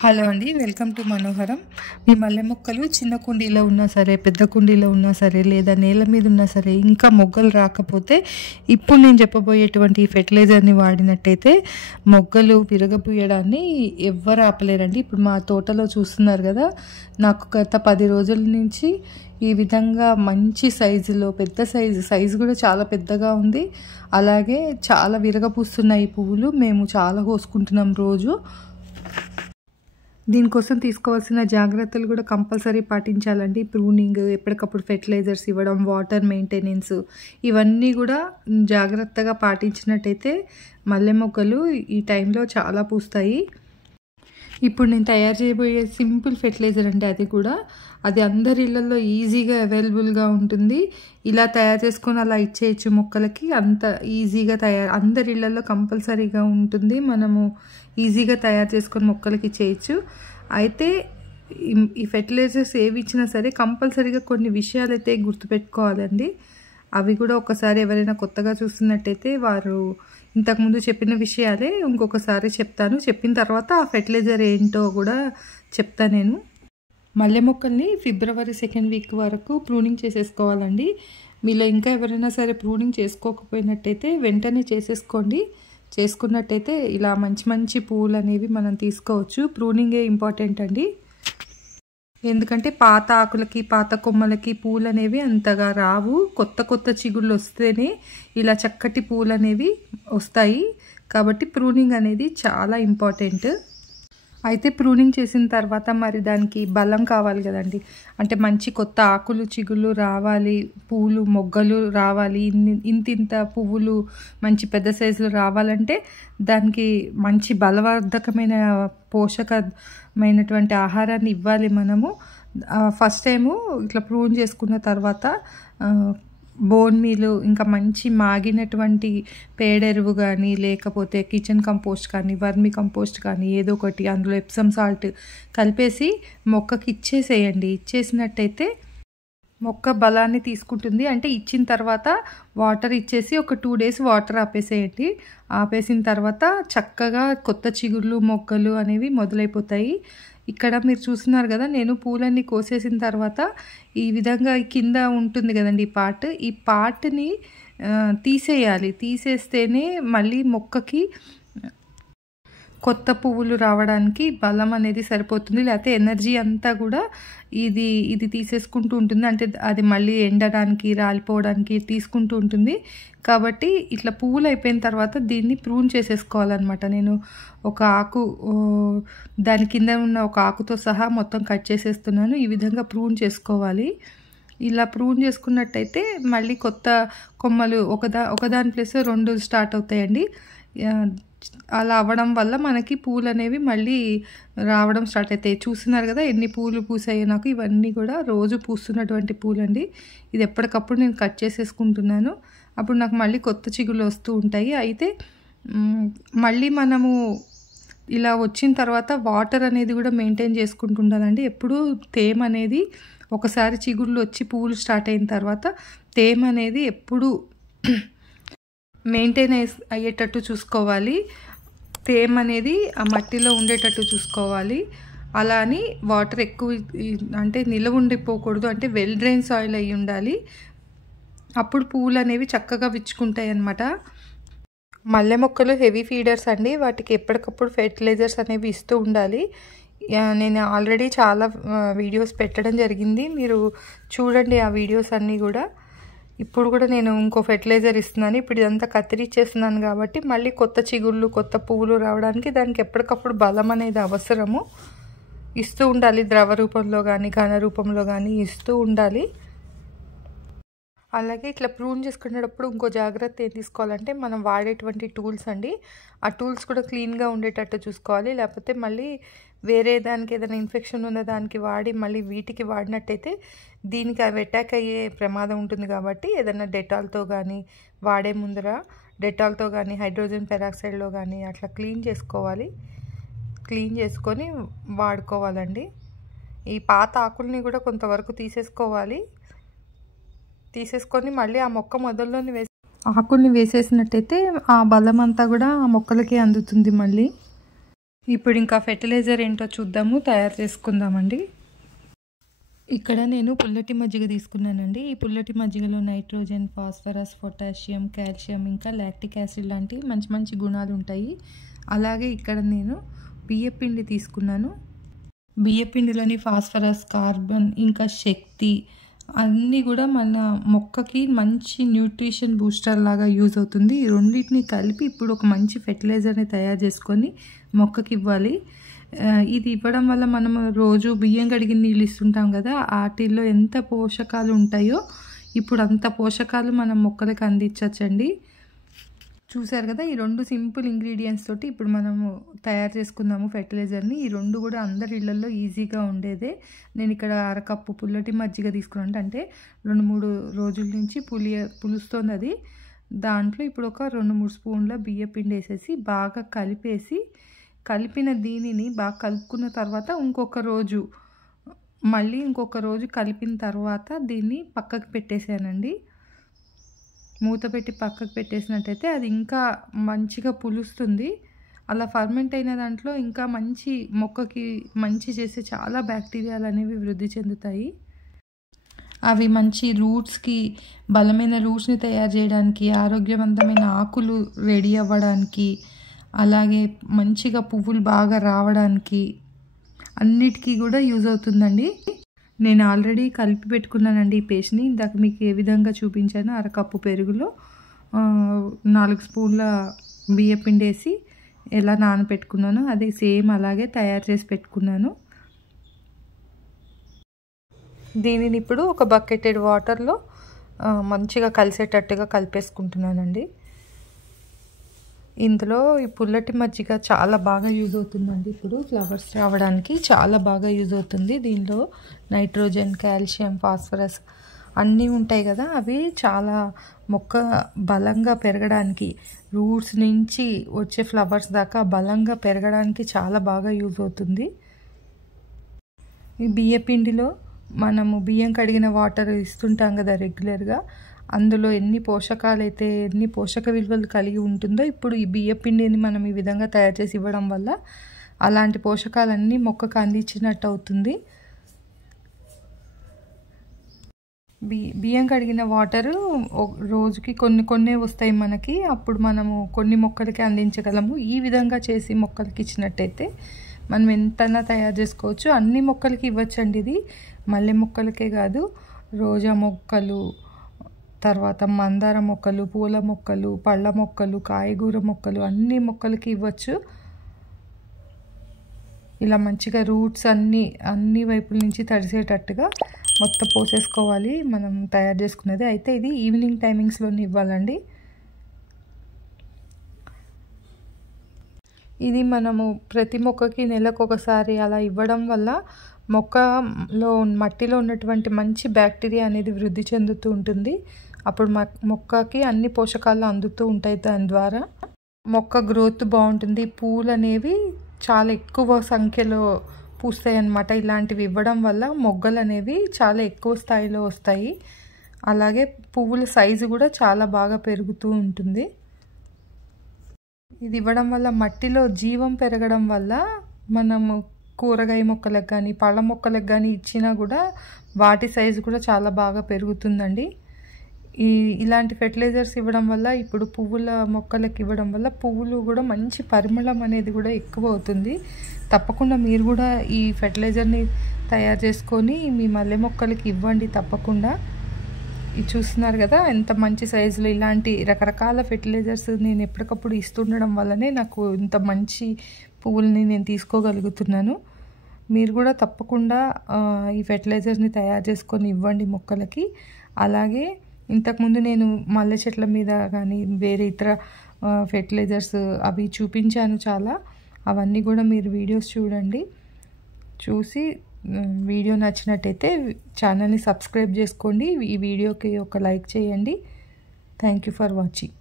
Hello అండి. Welcome to మనోహరం. మీ మల్లె మొక్కలు చిన్న కుండీలో ఉన్నా సరే, పెద్ద కుండీలో ఉన్నా సరే, లేదా నేల మీద ఉన్నా సరే, ఇంకా మొగ్గలు రాకపోతే ఇప్పుడు నేను చెప్పబోయేటువంటి ఈ ఫెర్టిలైజర్ని వాడినట్టయితే మొగ్గలు విరగబూయడాన్ని ఎవ్వరు ఆపలేరండి. ఇప్పుడు మా తోటలో చూస్తున్నారు కదా, నాకు గత 10 రోజుల నుంచి ఈ విధంగా మంచి సైజులో పెద్ద సైజు కూడా చాలా పెద్దగా ఉంది. అలాగే చాలా విరగపూస్తున్నాయి ఈ పువ్వులు. మేము చాలా కోసుకుంటున్నాం రోజు. దీనికోసం తీసుకోవాల్సిన జాగ్రత్తలు కూడా కంపల్సరీ పాటించాలండి. ప్రూనింగ్, ఎప్పటికప్పుడు ఫెర్టిలైజర్స్ ఇవ్వడం, వాటర్ మెయింటెనెన్స్, ఇవన్నీ కూడా జాగ్రత్తగా పాటించినట్టయితే మల్లె మొక్కలు ఈ టైంలో చాలా పూస్తాయి. ఇప్పుడు నేను తయారు చేయబోయే సింపుల్ ఫెర్టిలైజర్ అండి. అది అందరి ఇళ్లలో ఈజీగా అవైలబుల్గా ఉంటుంది. ఇలా తయారు చేసుకొని అలా ఇచ్చేయచ్చు మొక్కలకి. అంత ఈజీగా అందరి ఇళ్లలో కంపల్సరీగా ఉంటుంది. మనము ఈజీగా తయారు చేసుకొని మొక్కలకి ఇచ్చేయచ్చు. అయితే ఈ ఫెర్టిలైజర్స్ ఏవి ఇచ్చినా సరే కంపల్సరీగా కొన్ని విషయాలు అయితే గుర్తుపెట్టుకోవాలండి. అవి కూడా ఒకసారి ఎవరైనా కొత్తగా చూస్తున్నట్టయితే వారు ఇంతకుముందు చెప్పిన విషయాలే ఇంకొకసారి చెప్తాను. చెప్పిన తర్వాత ఆ ఫెర్టిలైజర్ ఏంటో కూడా చెప్తా నేను. మల్లె మొక్కల్ని ఫిబ్రవరి 2nd వీక్ వరకు ప్రూనింగ్ చేసేసుకోవాలండి. మీలో ఇంకా ఎవరైనా సరే ప్రూనింగ్ చేసుకోకపోయినట్టయితే వెంటనే చేసేసుకోండి. చేసుకున్నట్టయితే ఇలా మంచి మంచి పువ్వులు అనేవి మనం తీసుకోవచ్చు. ప్రూనింగే ఇంపార్టెంట్ అండి. ఎందుకంటే పాత ఆకులకి, పాత కొమ్మలకి పూలు అనేవి అంతగా రావు. కొత్త చిగుళ్ళు వస్తేనే ఇలా చక్కటి పూలు అనేవి వస్తాయి. కాబట్టి ప్రూనింగ్ అనేది చాలా ఇంపార్టెంట్. అయితే ప్రూనింగ్ చేసిన తర్వాత మరి దానికి బలం కావాలి కదండి. అంటే మంచి కొత్త ఆకులు, చిగుళ్ళు రావాలి, పూలు, మొగ్గలు రావాలి, ఇంత పువ్వులు మంచి పెద్ద సైజులో రావాలంటే దానికి మంచి బలవర్ధకమైన పోషకమైనటువంటి ఆహారాన్ని ఇవ్వాలి మనము. ఫస్ట్ టైము ఇట్లా ప్రూన్ చేసుకున్న తర్వాత బోన్ మీల్, ఇంకా మంచి మాగినటువంటి పేడెరువు కానీ, లేకపోతే కిచెన్ కంపోస్ట్ కానీ, వర్మి కంపోస్ట్ కానీ ఏదో ఒకటి అందులో ఎప్సమ్ సాల్ట్ కలిపేసి మొక్కకి ఇచ్చేసేయండి. ఇచ్చేసినట్టయితే మొక్క బలాన్ని తీసుకుంటుంది. అంటే ఇచ్చిన తర్వాత వాటర్ ఇచ్చేసి ఒక 2 days వాటర్ ఆపేసేయండి. ఆపేసిన తర్వాత చక్కగా కొత్త చిగుళ్ళు, మొగ్గలు అనేవి మొదలైపోతాయి. ఇక్కడ మీరు చూస్తున్నారు కదా, నేను పూలన్నీ కోసేసిన తర్వాత ఈ విధంగా కింద ఉంటుంది కదండి ఈ పార్ట్ని తీసేయాలి. తీసేస్తేనే మళ్ళీ మొక్కకి కొత్త పువ్వులు రావడానికి బలం అనేది సరిపోతుంది. లేకపోతే ఎనర్జీ అంతా కూడా ఇది తీసేసుకుంటూ ఉంటుంది. అంటే అది మళ్ళీ ఎండడానికి, రాలిపోవడానికి తీసుకుంటూ ఉంటుంది. కాబట్టి ఇట్లా పువ్వులు అయిపోయిన తర్వాత దీన్ని ప్రూన్ చేసేసుకోవాలన్నమాట. నేను ఒక ఆకు, దాని కింద ఉన్న ఒక ఆకుతో సహా మొత్తం కట్ చేసేస్తున్నాను. ఈ విధంగా ప్రూన్ చేసుకోవాలి. ఇలా ప్రూన్ చేసుకున్నట్టయితే మళ్ళీ కొత్త కొమ్మలు ఒకదాని ప్లేస్ 2 స్టార్ట్ అవుతాయండి. అలా అవ్వడం వల్ల మనకి పూలు అనేవి మళ్ళీ రావడం స్టార్ట్ అవుతాయి. చూస్తున్నారు కదా ఎన్ని పూలు పూసాయో నాకు. ఇవన్నీ కూడా రోజు పూస్తున్నటువంటి పూలండి. ఇది ఎప్పటికప్పుడు నేను కట్ చేసేసుకుంటున్నాను. అప్పుడు నాకు మళ్ళీ కొత్త చిగుళ్ళు వస్తూ ఉంటాయి. అయితే మళ్ళీ మనము ఇలా వచ్చిన తర్వాత వాటర్ అనేది కూడా మెయింటైన్ చేసుకుంటుండాలండి. ఎప్పుడు తేమ అనేది, ఒకసారి చిగుళ్ళు వచ్చి పువ్వులు స్టార్ట్ అయిన తర్వాత తేమ అనేది ఎప్పుడు మెయింటైన్ అయ్యేటట్టు చూసుకోవాలి. తేమ అనేది ఆ మట్టిలో ఉండేటట్టు చూసుకోవాలి. అలా అని వాటర్ ఎక్కువ అంటే నిలవ ఉండిపోకూడదు. అంటే వెల్ డ్రైన్ సాయిల్ అయి ఉండాలి. అప్పుడు పువ్వులు అనేవి చక్కగా విచ్చుకుంటాయి అన్నమాట. మల్లె మొక్కలు హెవీ ఫీడర్స్ అండి. వాటికి ఎప్పటికప్పుడు ఫెర్టిలైజర్స్ అనేవి ఇస్తూ ఉండాలి. నేను ఆల్రెడీ చాలా వీడియోస్ పెట్టడం జరిగింది. మీరు చూడండి ఆ వీడియోస్ అన్నీ కూడా. ఇప్పుడు కూడా నేను ఇంకో ఫెర్టిలైజర్ ఇస్తున్నాను. ఇప్పుడు ఇదంతా కత్తిరించేస్తున్నాను కాబట్టి మళ్ళీ కొత్త చిగుళ్ళు, కొత్త పువ్వులు రావడానికి దానికి ఎప్పటికప్పుడు బలం అనేది అవసరము. ఇస్తూ ఉండాలి. ద్రవ రూపంలో కానీ, ఘన రూపంలో కానీ ఇస్తూ ఉండాలి. అలాగే ఇట్లా ప్రూన్ చేసుకునేటప్పుడు ఇంకో జాగ్రత్త ఏం తీసుకోవాలంటే, మనం వాడేటువంటి టూల్స్ అండి. ఆ టూల్స్ కూడా క్లీన్గా ఉండేటట్టు చూసుకోవాలి. లేకపోతే మళ్ళీ వేరే దానికి ఏదైనా ఇన్ఫెక్షన్ ఉన్న దానికి వాడి మళ్ళీ వీటికి వాడినట్టయితే దీనికి అవి అటాక్ అయ్యే ప్రమాదం ఉంటుంది. కాబట్టి ఏదైనా డెటాల్తో కానీ, వాడే ముందర డెటాల్తో కానీ, హైడ్రోజన్ పెరాక్సైడ్లో కానీ అట్లా క్లీన్ చేసుకోవాలి. క్లీన్ చేసుకొని వాడుకోవాలండి. ఈ పాత ఆకుల్ని కూడా కొంతవరకు తీసేసుకొని మళ్ళీ ఆ మొక్క మొదల్లోని ఆకుల్ని వేసేసినట్టయితే ఆ బలం అంతా కూడా ఆ మొక్కలకి అందుతుంది మళ్ళీ. ఇప్పుడు ఇంకా ఫెర్టిలైజర్ ఏంటో చూద్దాము, తయారు చేసుకుందామండి. ఇక్కడ నేను పుల్లటి మజ్జిగ తీసుకున్నానండి. ఈ పుల్లటి మజ్జిగలో నైట్రోజన్, ఫాస్ఫరస్, పొటాషియం, కాల్షియం ఇంకా లాక్టిక్ యాసిడ్ లాంటి మంచి మంచి గుణాలు ఉంటాయి. అలాగే ఇక్కడ నేను బియ్యపిండి తీసుకున్నాను. బియ్యపిండిలోని ఫాస్ఫరస్, కార్బన్ ఇంకా శక్తి అన్నీ కూడా మన మొక్కకి మంచి న్యూట్రిషన్ బూస్టర్ లాగా యూజ్ అవుతుంది. ఈ రెండింటిని కలిపి ఇప్పుడు ఒక మంచి ఫెర్టిలైజర్ని తయారు చేసుకొని మొక్కకి ఇవ్వాలి. ఇది ఇవ్వడం వల్ల మనం రోజు బియ్యం కడిగిన నీళ్ళు ఇస్తుంటాం కదా, వాటిల్లో ఎంత పోషకాలు ఉంటాయో ఇప్పుడు అంత పోషకాలు మనం మొక్కలకు అందించవచ్చండి. చూసారు కదా, ఈ 2 సింపుల్ ఇంగ్రీడియంట్స్ తోటి ఇప్పుడు మనము తయారు చేసుకుందాము ఫెర్టిలైజర్ని. ఈ 2 కూడా అందరి ఇళ్లలో ఈజీగా ఉండేదే. నేను ఇక్కడ అరకప్పు పుల్లటి మజ్జిగ తీసుకున్నాను, అంటే 2-3 రోజుల నుంచి పులుస్తుంది అది. దాంట్లో ఇప్పుడు ఒక 2-3 స్పూన్ల బియ్యపిండి వేసేసి బాగా కలిపిన దీనిని బాగా కలుపుకున్న తర్వాత ఇంకొక రోజు కలిపిన తర్వాత దీన్ని పక్కకు పెట్టేసానండి. మూత పెట్టి పక్కకు పెట్టేసినట్టయితే అది ఇంకా మంచిగా పులుస్తుంది. అలా ఫర్మెంట్ అయిన దాంట్లో ఇంకా మొక్కకి మంచి చేసే చాలా బ్యాక్టీరియాలు అనేవి వృద్ధి చెందుతాయి. అవి మంచి రూట్స్కి, బలమైన రూట్స్ని తయారు చేయడానికి, ఆరోగ్యవంతమైన ఆకులు రెడీ అవ్వడానికి, అలాగే మంచిగా పువ్వులు బాగా రావడానికి అన్నిటికీ కూడా యూజ్ అవుతుందండి. నేను ఆల్రెడీ కలిపి పెట్టుకున్నానండి ఈ పేస్ట్ని. ఇందాక మీకు ఏ విధంగా చూపించానో అరకప్పు పెరుగులో 4 స్పూన్ల బియ్యపిండి వేసి ఎలా నానబెట్టుకున్నానో అదే సేమ్ అలాగే తయారు చేసి పెట్టుకున్నాను. దీనిని ఇప్పుడు ఒక బకెటెడ్ వాటర్లో మంచిగా కలిసేటట్టుగా కలిపేసుకుంటున్నానండి. ఇందులో ఈ పుల్లటి మజ్జిగ చాలా బాగా యూజ్ అవుతుందండి. ఇప్పుడు ఫ్లవర్స్ రావడానికి చాలా బాగా యూజ్ అవుతుంది. దీనిలో నైట్రోజన్, కాల్షియం, ఫాస్ఫరస్ అన్నీ ఉంటాయి కదా, అవి చాలా మొక్క బలంగా పెరగడానికి, రూట్స్ నుంచి వచ్చే ఫ్లవర్స్ దాకా బలంగా పెరగడానికి చాలా బాగా యూజ్ అవుతుంది. ఈ బియ్యపిండిలో మనము బియ్యం కడిగిన వాటర్ ఇస్తుంటాం కదా రెగ్యులర్గా, అందులో ఎన్ని పోషక విలువలు కలిగి ఉంటుందో ఇప్పుడు ఈ బియ్యపిండిని మనం ఈ విధంగా తయారు చేసి ఇవ్వడం వల్ల అలాంటి పోషకాలన్నీ మొక్కకు అందించినట్టు అవుతుంది. బియ్యం కడిగిన వాటరు రోజుకి కొన్ని వస్తాయి మనకి, అప్పుడు మనము కొన్ని మొక్కలకి అందించగలము. ఈ విధంగా చేసి మొక్కలకి ఇచ్చినట్టయితే మనం ఎంతైనా తయారు చేసుకోవచ్చు. అన్ని మొక్కలకి ఇవ్వచ్చండి ఇది. మల్లె మొక్కలకే కాదు, రోజా మొక్కలు, తర్వాత మందార మొక్కలు, పూల మొక్కలు, పళ్ళ మొక్కలు, కాయగూర మొక్కలు అన్ని మొక్కలకి ఇవ్వచ్చు. ఇలా మంచిగా రూట్స్ అన్ని వైపుల నుంచి తడిసేటట్టుగా మొత్తం పోసేసుకోవాలి మనం తయారు చేసుకున్నది. అయితే ఇది ఈవినింగ్ టైమింగ్స్లోనే ఇవ్వాలండి. ఇది మనము ప్రతి మొక్కకి నెలకొకసారి అలా ఇవ్వడం వల్ల మట్టిలో ఉన్నటువంటి మంచి బ్యాక్టీరియా అనేది వృద్ధి చెందుతూ ఉంటుంది. అప్పుడు మొక్కకి అన్ని పోషకాలు అందుతూ ఉంటాయి. దాని ద్వారా మొక్క గ్రోత్ బాగుంటుంది. పూలు అనేవి చాలా ఎక్కువ సంఖ్యలో పూస్తాయి అన్నమాట. ఇలాంటివి ఇవ్వడం వల్ల మొగ్గలు అనేవి చాలా ఎక్కువ స్థాయిలో వస్తాయి. అలాగే పువ్వుల సైజు కూడా చాలా బాగా పెరుగుతూ ఉంటుంది. ఇది ఇవ్వడం వల్ల మట్టిలో జీవం పెరగడం వల్ల మనము కూరగాయ మొక్కలకు కానీ పళ్ళ మొక్కలకు కానీ ఇచ్చినా కూడా వాటి సైజు కూడా చాలా బాగా పెరుగుతుందండి. ఇలాంటి ఫెర్టిలైజర్స్ ఇవ్వడం వల్ల ఇప్పుడు పువ్వుల మొక్కలకు ఇవ్వడం వల్ల పువ్వులు కూడా మంచి పరిమళం అనేది కూడా ఎక్కువ అవుతుంది. తప్పకుండా మీరు కూడా ఈ ఫెర్టిలైజర్ని తయారు చేసుకొని మీ మల్లె మొక్కలకి ఇవ్వండి తప్పకుండా. ఇది చూస్తున్నారు కదా ఎంత మంచి సైజులో ఇలాంటి రకరకాల ఫెర్టిలైజర్స్ నేను ఎప్పటికప్పుడు ఇస్తుండడం వల్లనే నాకు ఇంత మంచి పువ్వుల్ని నేను తీసుకోగలుగుతున్నాను. మీరు కూడా తప్పకుండా ఈ ఫెర్టిలైజర్ని తయారు చేసుకొని ఇవ్వండి మొక్కలకి. అలాగే ఇంతకుముందు నేను మల్లె చెట్ల మీద కానీ వేరే ఇతర ఫెర్టిలైజర్స్ అవి చూపించాను చాలా. అవన్నీ కూడా మీరు వీడియోస్ చూడండి. చూసి వీడియో నచ్చినట్టయితే ఛానల్ని సబ్స్క్రైబ్ చేసుకోండి. ఈ వీడియోకి ఒక లైక్ చేయండి. Thank you for watching.